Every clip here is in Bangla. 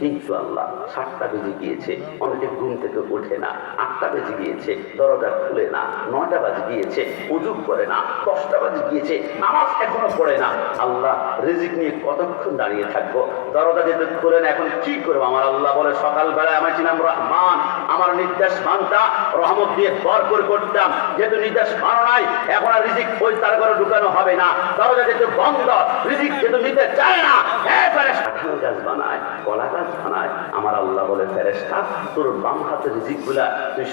কিন্তু আল্লাহ 7টা বেজে গিয়েছে, অনেকে ঘুম থেকে ওঠে না, 8টা বেজে গিয়েছে, দরজা খুলে না, 9টা বাজে গিয়েছে, উজু করে না, 10টা বাজে গিয়েছে, নামাজ এখনো পড়ে না। আল্লাহ রিজিক নিয়ে কতক্ষণ দাঁড়িয়ে থাকবো? দরজা যেতে খুলে না, এখন কি করবো? আমার আল্লাহ বলে, সকালবেলায় আমার ছিলাম রহমান, আমার নির্দেশ মানতা, রহমত দিয়ে ভরপুর করতাম। যেহেতু নির্দেশ মানো নাই, এখন আর রিজিক ওই তার ঘরে ঢুকানো হবে না। দরজা যেহেতু বন্ধ, রিজিক যেহেতু নিতে চায় না, কাঁঠাল গাছ বানায়, কলা গাছ বানায়। আমার আল্লাহ বলে, ফেরেশতা তোর বাম হাতে রিজিক গুলা তুই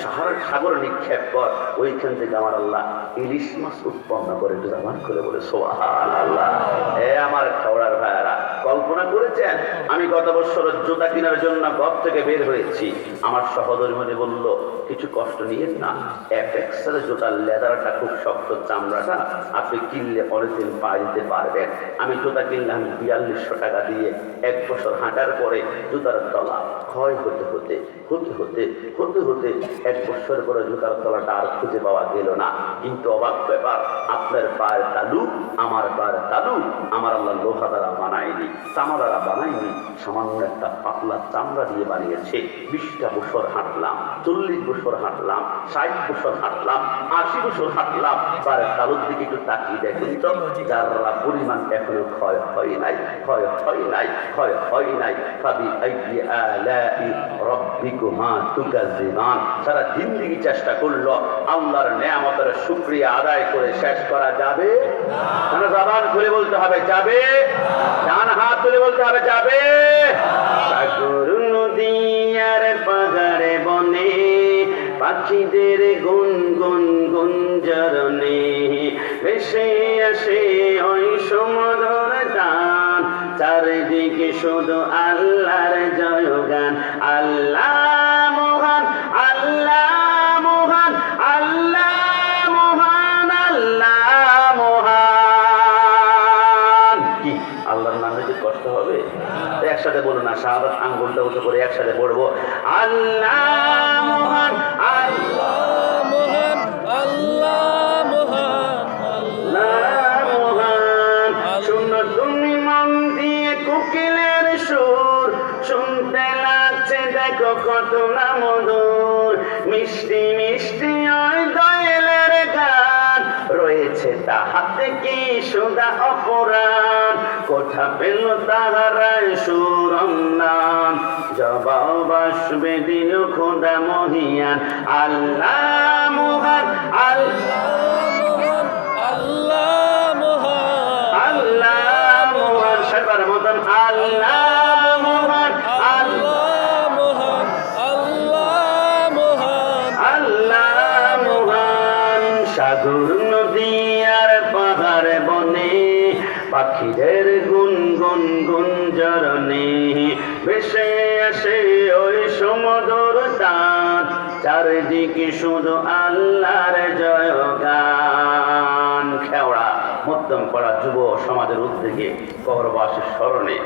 সাগরে নিক্ষেপ কর, ওইখান থেকে আমার আল্লাহ ইলিশ মাছ উৎপন্ন করে জবান করে বলে সুবহানাল্লাহ। আমার খাওয়ার ভাইয়ারা, কল্পনা করেছেন আমি গত বছর জুতা কেনার জন্য ঘর থেকে বের হয়েছি, আমার সহধর্মী বলল কিছু কষ্ট নিয়েন না, এফএক্সের জুতার লেদারটা খুব শক্ত, চামড়াটা আপনি কিনলে পলিথিন পায়ে দিতে পারবেন। আমি জুতা কিনলাম 4200 টাকা দিয়ে। 1 বছর হাঁটার পরে জুতার তলা ক্ষয় হতে হতে 1 বছর পরে জুতার তলাটা আর খুঁজে পাওয়া গেল না। কিন্তু অবাক ব্যাপার, আপনার পায়ের তালু আমার পায়ের তালু আমার আল্লাহ লোহা দ্বারা বানায়নি, তামা দ্বারা বানায়নি, সামান্য একটা পাতলা চামড়া দিয়ে বানিয়েছে। 20টা বছর হাঁটলাম, 40 বছর হাঁটলাম, 60 বছর হাঁটলাম, 80 বছর হাঁটলাম, পায়ের তালুর দিকে একটু তাকিয়ে দেখুন তো, যারা পরিমাণ এখনো ক্ষয় হয় নাই। সারা জিন্দেগি চেষ্টা করলো, আল্লাহর নেয়ামতের শুকরিয়া আদায় করে শেষ করা যাবে? জবান খুলে বলতে হবে যাবে, ডান হাত তুলে বলতে হবে যাবে। সাগর নদী আর পাহাড়ে বনে পাখিদের গুনগুন গুঞ্জরণে ভেসে আসে ওই সমুদ্র টান, চারিদিকে শুধু আল্লাহর জয়গান। আল্লাহ মহান, আল্লাহ মহান, আল্লাহ মহান, আল্লাহ মহান। কি আল্লাহর নামে যে কষ্ট হবে? একসাথে বলুন না, শাহাদাত আঙ্গুলটা উঁচু করে একসাথে পড়বো, আল্লাহ মহান, আল্লাহ মহান, আল্লাহ মহান, আল্লাহ মহান। শুনো তুমি মন দিয়ে কোকিলের সুর, শুনতে লাগছে দেখো কত না মধুর, মিষ্টি মিষ্টি ওই দোয়েলের গান, রয়েছে তাহাতে কি সুধা অপরাণ, কোথা পেল তাহারায় সুরম নাম, জবাব আসবে দিল খোদা মহিয়ান। আল্লাহ মহান, আল্লাহ মহান, আল্লাহ মহান, আল্লাহ মহান। সবার মতন আল্লাহ মহান, আল্লাহ মহান, আল্লাহ মহান, আল্লাহ মহান। সাগর নদী আর পাহাড় বনে পাখিদের গুনগুন গুঞ্জরণে ভেসে আসে ওই সমুদ্র টান, চারিদিকে শুধু আল্লাহর জয়গান। খেওড়া মধ্যম পাড়া যুব সমাজের উদ্যোগে কবরবাসীর স্মরণে